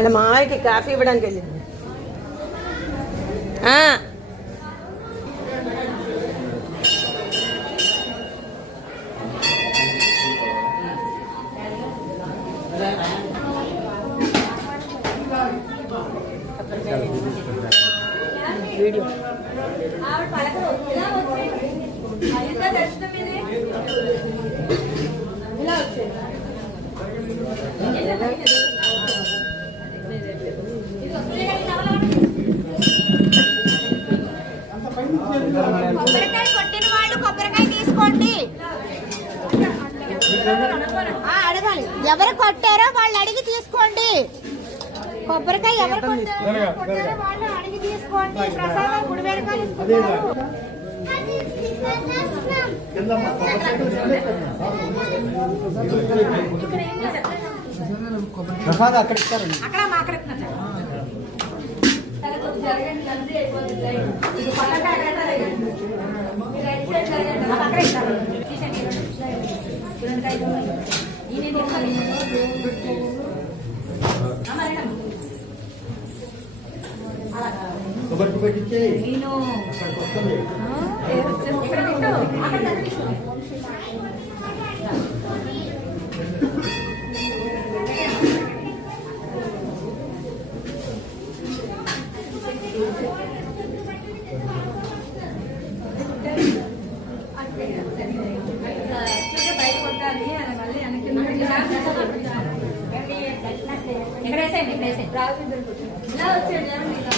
వాళ్ళ మామయ్యకి కాఫీ ఇవ్వడానికి వెళ్ళింది. వీడియో కొబ్బరికాయ కొట్టిన వాళ్ళు కొబ్బరికాయ తీసుకోండి. అడగాలి, ఎవరు కొట్టారో వాళ్ళు అడిగి తీసుకోండి. కొబ్బరికాయ ఎవరు కొట్టారో వాళ్ళు అడిగి తీసుకోండి. ప్రసాదం 3 రకాలు ఇస్తున్నారు. అక్కడ ఇస్తారండి. కొబ్బరికి పెట్టించే ఇక్కడ